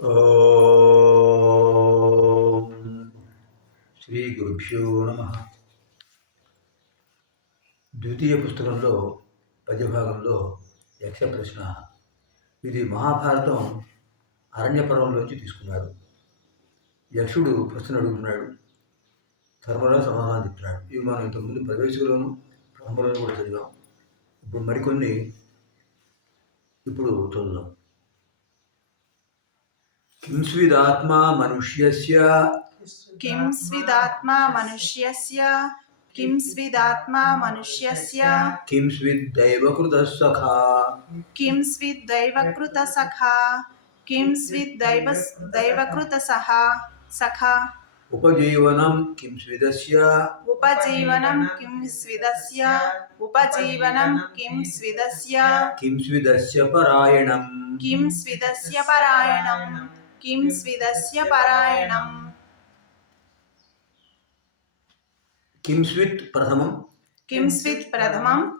శ్రీ గురుభ్యో నమ. ద్వితీయ పుస్తకంలో పద్యభాగంలో యక్ష ప్రశ్న ఇది మహాభారతం అరణ్య పర్వంలోంచి తీసుకున్నాడు. యక్షుడు ప్రశ్న అడుగుతున్నాడు. ధర్మరాజు సమాధానం చెప్తున్నాడు. ఇవి మనం ఇంతకుముందు ప్రవేశంలోను ప్రారంభంలోనూ కూడా చదివాం. ఇప్పుడు మరికొన్ని ఇప్పుడు చదువుదాం. किं स्विदात्मा मनुष्यस्य? किं स्विदात्मा मनुष्यस्य? किं स्विदात्मा मनुष्यस्य? किं स्विद्दैवकृतः सखा? किं किं स्विद्दैव दैवकृतसहा सखा। उपजीवनं किं स्विदस्य? उपजीवनं किं स्विदस्य? उपजीवनं किं स्विदस्य? किं स्विदस्य परायणं किं स्विदस्य परायणं किं स्विदस्य परायणम्? किं स्वित् प्रथमं किं स्वित् प्रथमम्?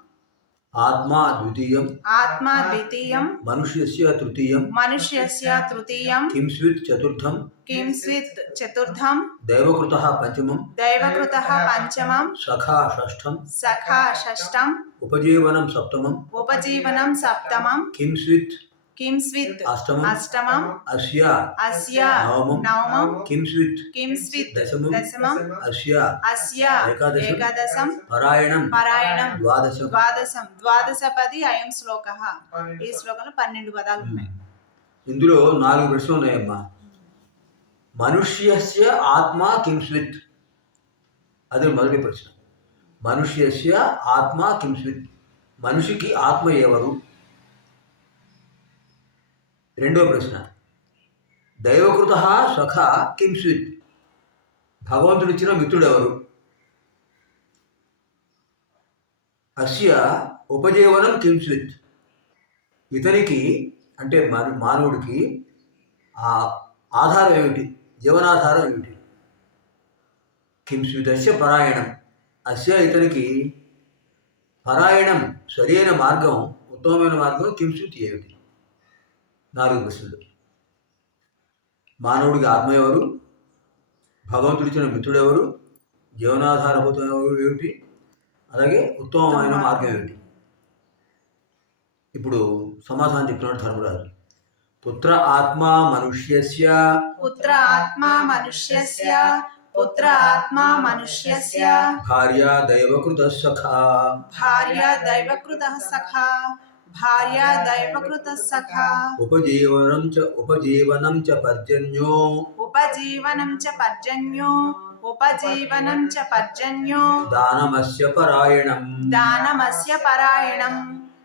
आत्मा द्वितीयं आत्मा द्वितीयं मनुष्यस्य तृतीयं मनुष्यस्य तृतीयं किं स्वित् चतुर्थं किं स्वित् चतुर्थं दैवकृतः पञ्चमं दैवकृतः पञ्चमं सखा षष्ठं सखा षष्ठम्। उपजीवनं सप्तमम्। उपजीवनं सप्तमं किं स्वित्? కింస్విత్ అష్టమం అస్య అస్య నవమం కింస్విత్ కింస్విత్ దశమం దశమం అస్య అస్య ఏకాదశం పరాయణం పరాయణం ద్వాదశం ద్వాదశం ద్వాదశపది అయం శ్లోక ఈ శ్లోకంలో పన్నెండు పదాలు ఉన్నాయి ఇందులో నాలుగు ప్రశ్నలు ఉన్నాయమ్మా మనుష్యస్య ఆత్మ కింస్విత్ అది మొదటి ప్రశ్న మనుష్యస్య ఆత్మ కింస్విత్ మనిషికి ఆత్మ ఎవరు రెండో ప్రశ్న. దైవకృత సఖ కింస్విత్ భగవంతుడిచ్చిన మిత్రుడెవరు? అస్య ఉపజీవనం కింస్విత్ ఇతనికి అంటే మన మానవుడికి ఆ ఆధారం ఏమిటి? జీవనాధారం ఏమిటి? కింస్వితస్య పరాయణం. అస్య ఇతనికి పరాయణం సరైన మార్గం ఉత్తమమైన మార్గం కింస్విత్ ఏమిటి? నాలుగు ప్రశ్నలు మానవుడికి ఆత్మ ఎవరు? భగవంతుడిచ్చిన మిత్రుడు ఎవరు? జీవనాధారభూతం ఎవరు? ఏమిటి? అలాగే ఉత్తమమైన మార్గం ఏమిటి? ఇప్పుడు సమాధానం చెప్తున్నాడు ధర్మరాజు. పుత్ర ఆత్మ మనుష్యస్య. పుత్ర ఆత్మా మనుష్యస్య. పుత్ర ఆత్మా మనుష్యస్య. భార్య దైవకృత సఖా. భార్య దైవకృత సఖా. భార్య దైవకృత సఖా ఉపజీవనం చ ఉపజీవనం చ పర్జన్యో ఉపజీవనం చ పర్జన్యో ఉపజీవనం చ పర్జన్యో దానమస్య పరాయణం దానమస్య పరాయణం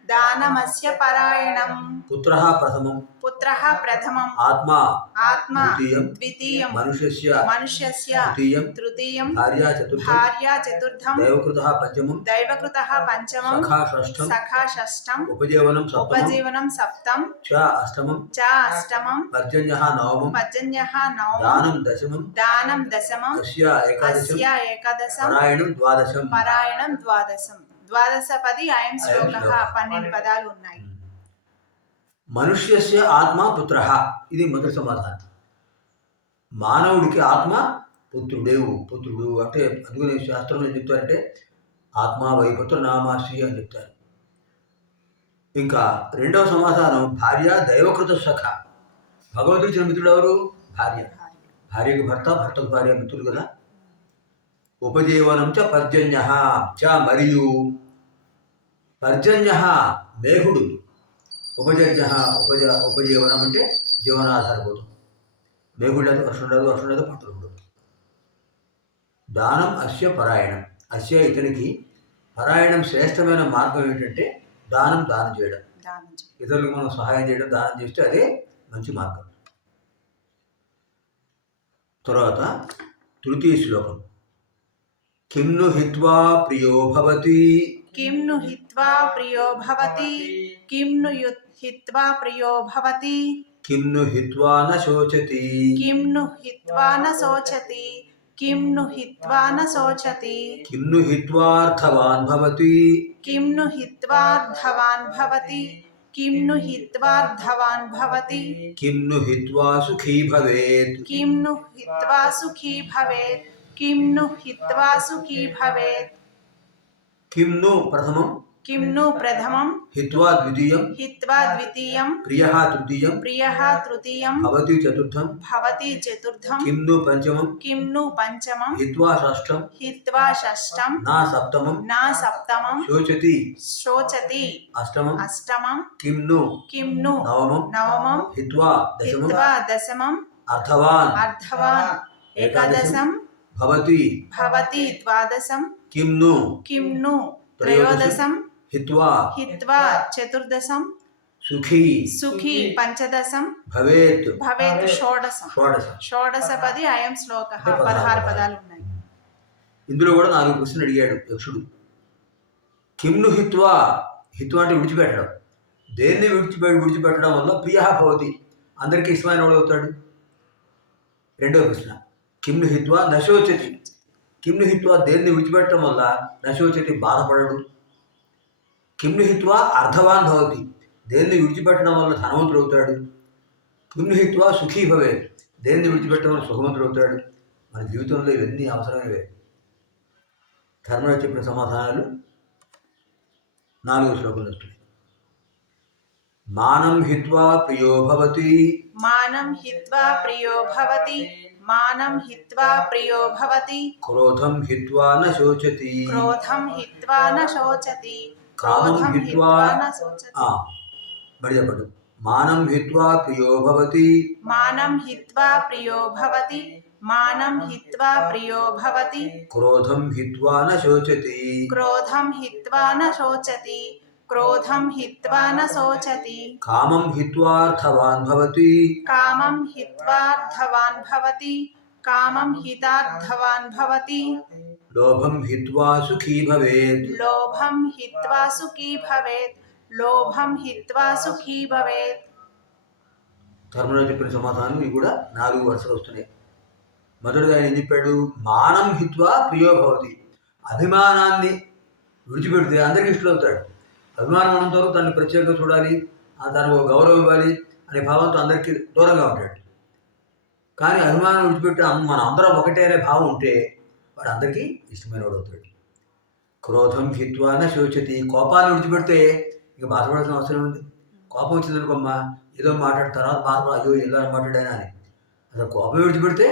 దానమస్య పరాయణం పుత్ర ప్రథమం పుత్ర ప్రథమం ఆత్మ ఆత్మ ద్వితీయం ద్వితీయం మనుష్యస్య మనుష్యస్య తృతీయం తృతీయం భార్య చతుర్థం భార్య చతుర్థం దైవకృత పంచమం దైవకృత పంచమం సఖా షష్ఠం సఖా షష్టం ఉపజీవనం సప్తమం ఉపజీవనం సప్తం చ అష్టమం చ అష్టమం పర్జన్య నవమం పర్జన్య నవమం దానం దశమం దానం దశమం అస్య ఏకాదశం అస్య ఏకాదశం పరాయణం ద్వాదశం పరాయణం ద్వాదశం ద్వాదశపది అయం శ్లోక. పన్నెండు పదాలు ఉన్నాయి. మనుష్యస్య ఆత్మ పుత్ర. ఇది మొదటి సమాధానం. మానవుడికి ఆత్మ పుత్రుడేవు. పుత్రుడు అంటే అందుకని శాస్త్రంలో చెప్తారంటే ఆత్మ వైపుత్ర నామాసి అని చెప్తారు. ఇంకా రెండవ సమాధానం భార్య దైవకృత సఖ భగవంతుడి ఇచ్చిన మిత్రుడు ఎవరు? భార్య. భార్యకు భర్త భర్తకు భార్య మిత్రుడు కదా. ఉపజీవనం చ పర్జన్య చ మరియు. పర్జన్య మేఘుడు. ఉపజన్య ఉపజ ఉపజీవనం అంటే జీవనాధారభూతం మేఘుడు లేదు వర్షం లేదు వర్షం లేదు ఉండవు దానం అస్య పరాయణం. అస్య ఇతనికి పరాయణం శ్రేష్టమైన మార్గం ఏంటంటే దానం దానం చేయడం. ఇతరులకు మనం సహాయం చేయడం దానం చేస్తే అదే మంచి మార్గం. తర్వాత తృతీయ శ్లోకం. किम नु हित्वा प्रियो भवति किम नु हित्वा प्रियो भवति किम नु हित्वा प्रियो भवति किम नु हित्वा न शोचति किम नु हित्वा न शोचति किम नु हित्वा न शोचति किम नु हित्वार्थवान् भवति किम नु हित्वार्थवान् भवति किं नु हित्वार्धवान् भवति किं नु हित्वा सुखी भवेत् किं नु हित्वा सुखी भवेत् किम नु की सुखी भवेत्? किम नु प्रथमं किम नु प्रथमं हित्वा द्वितीयं हित्वा द्वितीयं प्रियः तृतीयं प्रियः तृतीयं भवति चतुर्थं भवति चतुर्थं किम नु पञ्चमं किम नु पञ्चमं हित्वा षष्ठं हित्वा षष्ठं न सप्तमं न सप्तमं शोचति। शोचति। अष्टमं अष्टमं किम नु? किम नु? नवमं नवमं हित्वा दशमं हित्वा दशमं अर्थवान् अर्थवान् एकादशं భవతి भवति द्वादशं కిం ను किं नु त्रयोदशं హిత్వా हित्वा चतुर्दशं సుఖీ सुखी पञ्चदशं భవేత్ भवेत् षोडशं షోడశ షోడశపది అయం శ్లోక అంటే పదహారు పదహారు పదాలు. పదాలు ఉన్నాయి ఇందులో కూడా నాలుగు ప్రశ్నలు అడిగాడు యక్షుడు కిమ్ను హిత్వా హిత్వా అంటే విడిచిపెట్టడం దేన్ని విడిచిపెట్టి విడిచిపెట్టడం వల్ల ప్రియ భవతి అందరికీ ఇష్టమైన వాడు అవుతాడు రెండవ ప్రశ్న కిమ్ను హిత్వా నశోచతి. కిమ్ను హిత్వా దేన్ని విడిచిపెట్టడం వల్ల నశోచతి బాధపడడు? కిమ్ను హిత్వా అర్థవాన్ భవతి. దేన్ని విడిచిపెట్టడం వల్ల ధనవంతుడు అవుతాడు? కిమ్ను హిత్వా సుఖీ భవే దేన్ని విడిచిపెట్టడం వల్ల సుఖవంతుడు అవుతాడు? మన జీవితంలో ఇవన్నీ అవసరమైనవే ధర్మరాజు చెప్పిన సమాధానాలు నాలుగు శ్లోకంలో వస్తున్నాయి మానం హిత్వా ప్రియో భవతి. మానం హిత్వా ప్రియో భవతి. మానం హిత్వా ప్రియో భవతి క్రోధం హిత్వా న శోచతి క్రోధం హిత్వా న శోచతి కామం క్రోధం హిత్వా హిత్వా న శోచతి ఆ, మరి చెప్పండి మానం హిత్వా ప్రియో భవతి మానం హిత్వా ప్రియో భవతి మానం హిత్వా ప్రియో భవతి క్రోధం హిత్వా న శోచతి క్రోధం హిత్వా న శోచతి క్రోధం హిత్వా న శోచతి కామం హిత్వార్థవాన్ భవతి కామం హిత్వార్థవాన్ భవతి కామం హితార్థవాన్ భవతి లోభం హిత్వా సుఖీ భవేత్ లోభం హిత్వా సుఖీ భవేత్ లోభం హిత్వా సుఖీ భవేత్ ధర్మరాజు చెప్పిన సమాధానం ఇవి కూడా నాలుగు వరుసలు వస్తున్నాయి. మొదటిగా ఆయన ఏం చెప్పాడు? మానం హిత్వా ప్రియో భవతి. అభిమానాన్ని విడిచిపెడితే అందరికీ ఇష్టమవుతాడు అభిమానం ఉన్నంత వరకు తనని ప్రత్యేకంగా చూడాలి ఆ తనకు ఒక గౌరవం ఇవ్వాలి అనే భావంతో అందరికీ దూరంగా ఉంటాడు కానీ అభిమానం విడిచిపెట్టి మన అందరం ఒకటే అనే భావం ఉంటే వాడు అందరికీ ఇష్టమైన వాడు అవుతాడు. క్రోధం హిత్వా న శోచతి. కోపాన్ని విడిచిపెడితే ఇక బాధపడాల్సిన అవసరం ఉంది కోపం వచ్చిందనుకోమ్మా ఏదో మాట్లాడిన తర్వాత బాధపడ అయ్యో ఇలా మాట్లాడానా అని. అసలు కోపం విడిచిపెడితే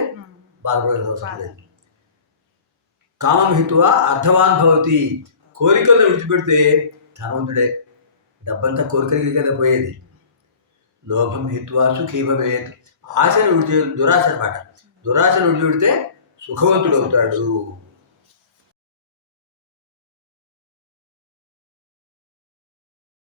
బాధపడాల్సిన అవసరం లేదు. కామం హిత్వా అర్థవాన్ భవతి. కోరికలను విడిచిపెడితే ధనవంతుడే. డబ్బంతా కోరికలకి కదా పోయేది? లోభం హిత్వా సుఖీభవేత్ ఆశను విడిచి దురాశ అనమాట దురాశను విడిచిపెడితే సుఖవంతుడు అవుతాడు